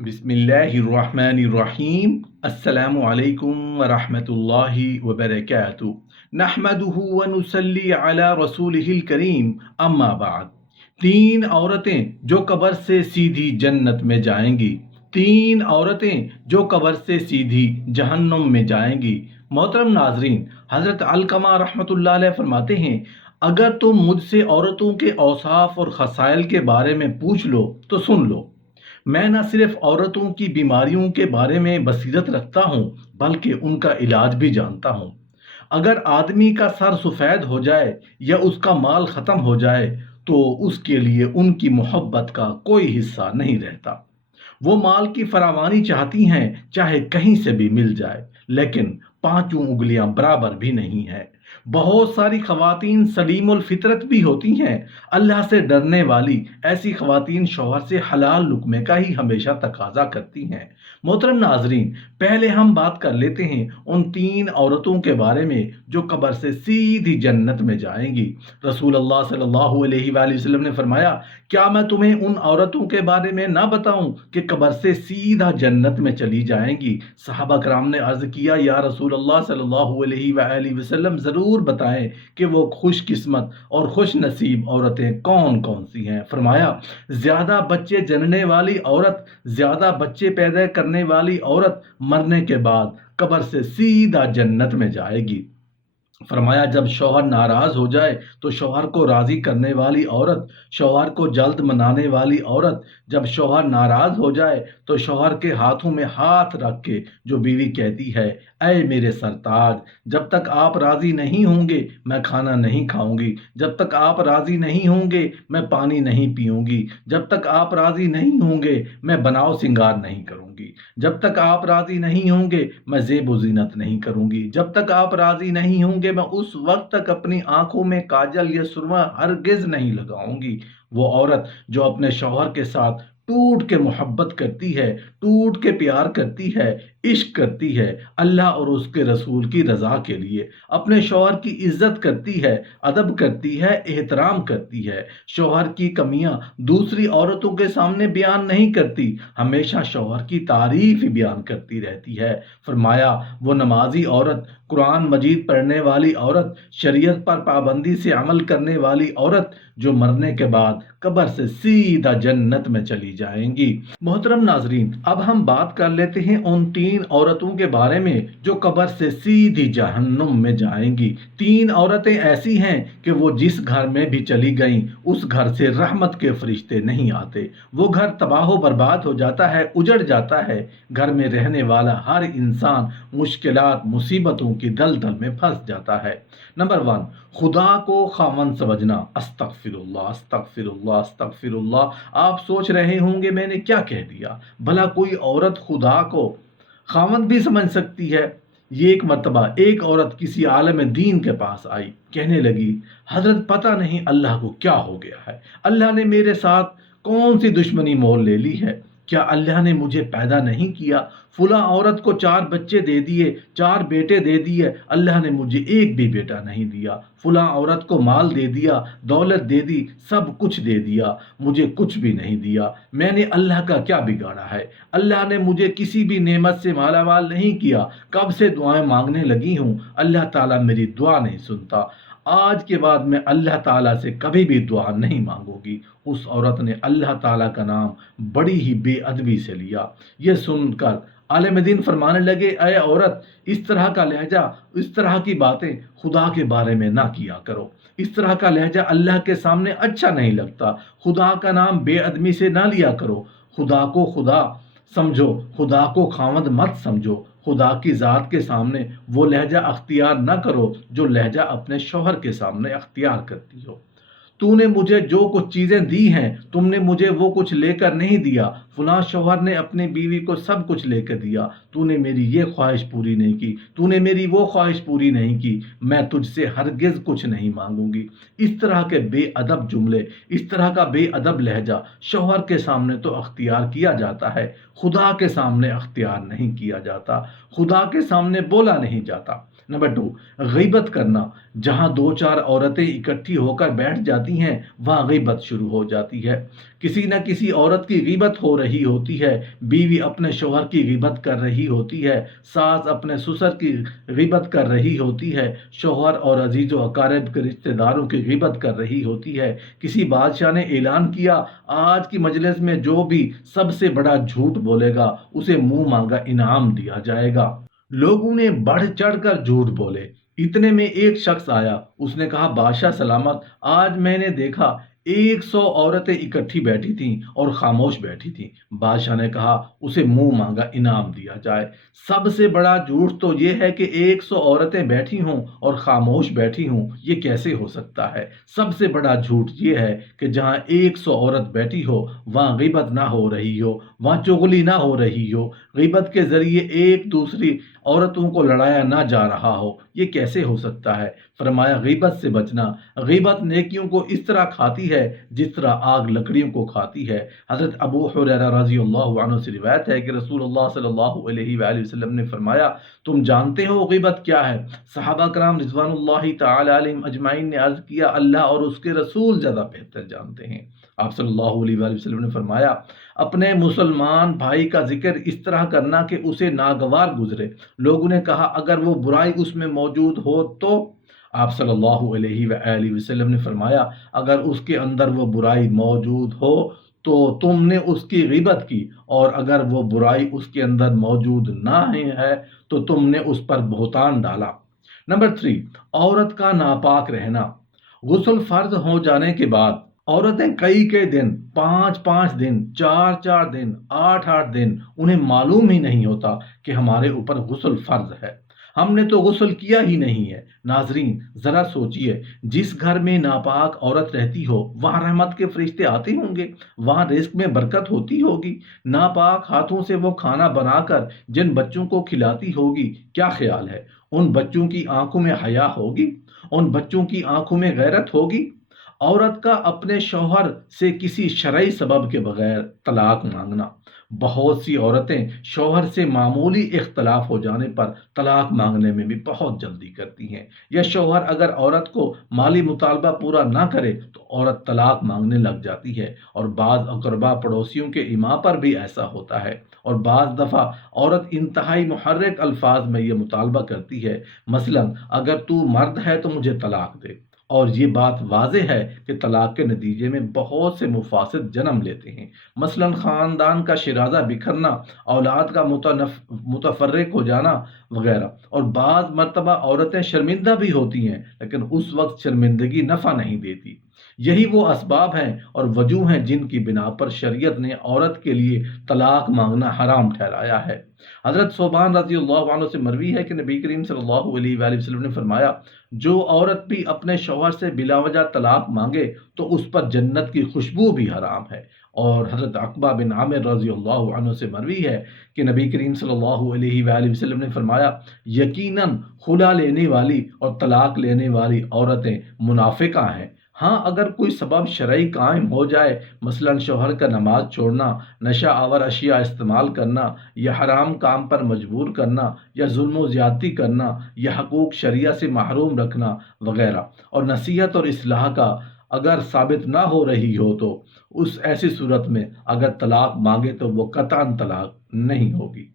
बिस्मिल्लाहिर्रहमानिर्रहीम अस्सलामु अलैकुम वरहमतुल्लाहि वबरकातुहू नहमदुहु व नुसल्ली अला रसूलिहिल करीम अम्मा बाद। तीन औरतें जो कब्र से सीधी जन्नत में जाएंगी, तीन औरतें जो कब्र से सीधी जहन्नुम में जाएंगी। मोहतरम नाजरीन, हज़रत अलकमा रहमतुल्लाह अलैह फरमाते हैं, अगर तुम मुझसे औरतों के औसाफ और खसाइल के बारे में पूछ लो तो सुन लो। मैं न सिर्फ औरतों की बीमारियों के बारे में बसीरत रखता हूँ बल्कि उनका इलाज भी जानता हूँ। अगर आदमी का सर सफ़ेद हो जाए या उसका माल ख़त्म हो जाए तो उसके लिए उनकी मोहब्बत का कोई हिस्सा नहीं रहता। वो माल की फरावानी चाहती हैं चाहे कहीं से भी मिल जाए, लेकिन पांचों उंगलियां बराबर भी नहीं है। बहुत सारी खवातीन सलीमुल फितरत भी होती हैं, अल्लाह से डरने वाली। ऐसी खवातीन शौहर से हलाल लुक्मे का ही हमेशा तकाजा करती हैं। मोहतरम नाजरीन, पहले हम बात कर लेते हैं उन तीन औरतों के बारे में जो कब्र से सीधी जन्नत में जाएंगी। रसूल अल्लाह सल्लल्लाहु अलैहि वसल्लम ने फरमाया, क्या मैं तुम्हें उन औरतों के बारे में ना बताऊं कि कब्र से सीधा जन्नत में चली जाएंगी? सहाबा कराम ने अर्ज किया, या रसूल अल्लाह सल्लल्लाहु अलैहि वसल्लम ज़रूर बताएं कि वो खुशकिस्मत और खुश नसीब औरतें कौन कौन सी हैं। फरमाया, ज़्यादा बच्चे जनने वाली औरत, ज़्यादा बच्चे पैदा करने वाली औरत मरने के बाद कब्र से सीधा जन्नत में जाएगी। फरमाया, जब शौहर नाराज हो जाए तो शौहर को राजी करने वाली औरत, शौहर को जल्द मनाने वाली औरत, जब शौहर नाराज हो जाए तो शौहर के हाथों में हाथ रख के जो बीवी कहती है, ऐ मेरे सरताज, जब तक आप राजी नहीं होंगे मैं खाना नहीं खाऊंगी, जब तक आप राजी नहीं होंगे मैं पानी नहीं पीऊंगी, जब तक आप राजी नहीं होंगे मैं बनाव सिंगार नहीं करूंगी, जब तक आप राजी नहीं होंगे मैं ज़ेब ज़ीनत नहीं करूंगी, जब तक आप राजी नहीं होंगे मैं उस वक्त तक अपनी आंखों में काजल या सुरमा हरगिज नहीं लगाऊंगी। वो औरत जो अपने शौहर के साथ टूट के मोहब्बत करती है, टूट के प्यार करती है, इश्क करती है, अल्लाह और उसके रसूल की रज़ा के लिए अपने शौहर की इज्जत करती है, अदब करती है, एहतराम करती है, शौहर की कमियां दूसरी औरतों के सामने बयान नहीं करती, हमेशा शौहर की तारीफ ही बयान करती रहती है। फरमाया, वो नमाजी औरत, कुरान मजीद पढ़ने वाली औरत, शरीयत पर पाबंदी से अमल करने वाली औरत जो मरने के बाद कब्र से सीधा जन्नत में चली जाएंगी। मोहतरम नाजरीन, अब हम बात कर लेते हैं उन तीन औरतों के बारे में जो कब्र से सीधी जहन्नुम में जाएंगी। तीन औरतें ऐसी हैं कि वो जिस घर में भी चली गईं उस घर से रहमत के फरिश्ते नहीं आते। वो घर तबाह बर्बाद हो जाता है, उजड़ जाता है। घर में रहने वाला हर इंसान मुश्किलात मुसीबतों की दलदल में फंस जाता है। नंबर 1, खुदा को खामन समझना। अस्तगफिरुल्लाह अस्तगफिरुल्लाह अस्तगफिरुल्लाह। आप सोच रहे होंगे मैंने क्या कह दिया, भला कोई औरत खुदा को खामन भी समझ सकती है? ये एक मर्तबा एक औरत किसी आलम दीन के पास आई, कहने लगी, हजरत पता नहीं अल्लाह को क्या हो गया है, अल्लाह ने मेरे साथ कौन सी दुश्मनी मोल ले ली है? क्या अल्लाह ने मुझे पैदा नहीं किया? फुला औरत को 4 बच्चे दे दिए, 4 बेटे दे दिए, अल्लाह ने मुझे एक भी बेटा नहीं दिया। फुला औरत को माल दे दिया, दौलत दे दी, सब कुछ दे दिया, मुझे कुछ भी नहीं दिया। मैंने अल्लाह का क्या बिगाड़ा है? अल्लाह ने मुझे किसी भी नेमत से मालामाल नहीं किया। कब से दुआएं मांगने लगी हूँ, अल्लाह ताला मेरी दुआ नहीं सुनता। आज के बाद मैं अल्लाह ताला से कभी भी दुआ नहीं मांगूंगी। उस औरत ने अल्लाह ताला का नाम बड़ी ही बेअदबी से लिया। यह सुनकर आलिम दीन फरमाने लगे, अय औरत, इस तरह का लहजा, इस तरह की बातें खुदा के बारे में ना किया करो। इस तरह का लहजा अल्लाह के सामने अच्छा नहीं लगता। खुदा का नाम बेअदबी से ना लिया करो। खुदा को खुदा समझो, खुदा को खामद मत समझो। खुदा की ज़ात के सामने वो लहजा अख्तियार न करो जो लहजा अपने शौहर के सामने अख्तियार करती हो। तूने मुझे जो कुछ चीज़ें दी हैं, तुमने मुझे वो कुछ लेकर नहीं दिया। फलां शौहर ने अपनी बीवी को सब कुछ लेकर दिया, तूने मेरी ये ख्वाहिश पूरी नहीं की, तूने मेरी वो ख्वाहिश पूरी नहीं की। मैं तुझसे हरगिज़ कुछ नहीं मांगूंगी। इस तरह के बेअदब जुमले, इस तरह का बेअदब लहजा शौहर के सामने तो अख्तियार किया जाता है, खुदा के सामने अख्तियार नहीं किया जाता, खुदा के सामने बोला नहीं जाता। नंबर 2, गीबत करना। जहां 2-4 औरतें इकट्ठी होकर बैठ जाती جاتی ہیں وہاں غیبت شروع ہو جاتی ہے۔ کسی نہ کسی عورت کی غیبت ہو رہی ہوتی ہے، بیوی اپنے شوہر کی غیبت کر رہی ہوتی ہے، ساس اپنے سسر کی غیبت کر رہی ہوتی ہے، شوہر اور عزیز و اقارب کے رشتہ داروں کی غیبت کر رہی ہوتی ہے۔ کسی بادشاہ نے اعلان کیا آج کی مجلس میں جو بھی سب سے بڑا جھوٹ بولے گا اسے منہ مانگا انعام دیا جائے گا۔ لوگوں نے بڑھ چڑھ کر جھوٹ بولے۔ اتنے میں ایک شخص آیا، اس نے کہا بادشاہ سلامت، آج میں نے دیکھا 100 عورتیں اکٹھی بیٹھی تھیں اور خاموش بیٹھی تھیں۔ بادشاہ نے کہا اسے منہ مانگا انعام دیا جائے۔ سب سے بڑا جھوٹ تو یہ ہے کہ 100 عورتیں بیٹھی ہوں اور خاموش بیٹھی ہوں، یہ کیسے ہو سکتا ہے؟ سب سے بڑا جھوٹ یہ ہے کہ جہاں 100 عورت بیٹھی ہو وہاں غیبت نہ ہو رہی ہو، وہاں چغلی نہ ہو رہی ہو، غیبت کے ذریعے ایک دوسری عورتوں کو لڑایا نہ جا رہا ہو، یہ کیسے ہو سکتا ہے؟ فرمایا غیبت سے بچنا۔ غیبت نیکیوں کو اس طرح کھاتی ہے جس طرح آگ لکڑیوں کو کھاتی ہے۔ حضرت ابو ہریرہ رضی اللہ عنہ سے روایت ہے کہ رسول اللہ صلی اللہ علیہ وآلہ وسلم نے فرمایا تم جانتے ہو غیبت کیا ہے؟ صحابہ کرام رضوان اللہ تعالی علیہم اجمعین نے عرض کیا اللہ اور اس کے رسول زیادہ بہتر جانتے ہیں۔ آپ صلی اللہ علیہ وآلہ وسلم نے فرمایا اپنے مسلمان بھائی کا ذکر اس طرح کرنا کہ اسے ناگوار گزرے۔ لوگوں نے کہا اگر وہ برائی اس میں موجود ہو تو؟ آپ صلی اللہ علیہ وآلہ وسلم نے فرمایا اگر اس کے اندر وہ برائی موجود ہو تو تم نے اس کی غیبت کی، اور اگر وہ برائی اس کے اندر موجود نہ ہے تو تم نے اس پر بہتان ڈالا۔ نمبر 3، عورت کا ناپاک رہنا۔ غسل فرض ہو جانے کے بعد عورتیں کئی دن، 5 دن، 4 دن، 8 دن انہیں معلوم ہی نہیں ہوتا کہ ہمارے اوپر غسل فرض ہے، ہم نے تو غسل کیا ہی نہیں ہے۔ ناظرین ذرا سوچئے جس گھر میں ناپاک عورت رہتی ہو وہاں رحمت کے فرشتے آتے ہوں گے، وہاں رزق میں برکت ہوتی ہوگی، ناپاک ہاتھوں سے وہ کھانا بنا کر جن بچوں کو کھلاتی ہوگی، کیا خیال ہے ان بچوں کی آنکھوں میں حیا ہوگی؟ ان بچوں کی آنکھوں میں غیرت ہوگی؟ عورت کا اپنے شوہر سے کسی شرعی سبب کے بغیر طلاق مانگنا۔ بہت سی عورتیں شوہر سے معمولی اختلاف ہو جانے پر طلاق مانگنے میں بھی بہت جلدی کرتی ہیں، یا شوہر اگر عورت کو مالی مطالبہ پورا نہ کرے تو عورت طلاق مانگنے لگ جاتی ہے، اور بعض اقربا پڑوسیوں کے ایما پر بھی ایسا ہوتا ہے، اور بعض دفعہ عورت انتہائی محرک الفاظ میں یہ مطالبہ کرتی ہے، مثلا اگر تو مرد ہے تو مجھے طلاق دے، اور یہ بات واضح ہے کہ طلاق کے نتیجے میں بہت سے مفاسد جنم لیتے ہیں، مثلا خاندان کا شیرازہ بکھرنا، اولاد کا متفرق ہو جانا وغیرہ، اور بعض مرتبہ عورتیں شرمندہ بھی ہوتی ہیں لیکن اس وقت شرمندگی نفع نہیں دیتی۔ یہی وہ اسباب ہیں اور وجوہ ہیں جن کی بنا پر شریعت نے عورت کے لیے طلاق مانگنا حرام ٹھہرایا ہے۔ حضرت ثوبان رضی اللہ عنہ سے مروی ہے کہ نبی کریم صلی اللہ علیہ وآلہ وسلم نے فرمایا جو عورت بھی اپنے شوہر سے بلا وجہ طلاق مانگے تو اس پر جنت کی خوشبو بھی حرام ہے۔ اور حضرت عقبہ بن عامر رضی اللہ عنہ سے مروی ہے کہ نبی کریم صلی اللہ علیہ وآلہ وسلم نے فرمایا یقیناً خلا لینے والی اور طلاق لینے والی عورتیں منافقہ ہیں۔ ہاں اگر کوئی سبب شرعی قائم ہو جائے، مثلا شوہر کا نماز چھوڑنا، نشہ آور اشیاء استعمال کرنا، یا حرام کام پر مجبور کرنا، یا ظلم و زیادتی کرنا، یا حقوق شریعہ سے محروم رکھنا وغیرہ، اور نصیحت اور اصلاح کا اگر ثابت نہ ہو رہی ہو تو اس ایسی صورت میں اگر طلاق مانگے تو وہ قطعاً طلاق نہیں ہوگی۔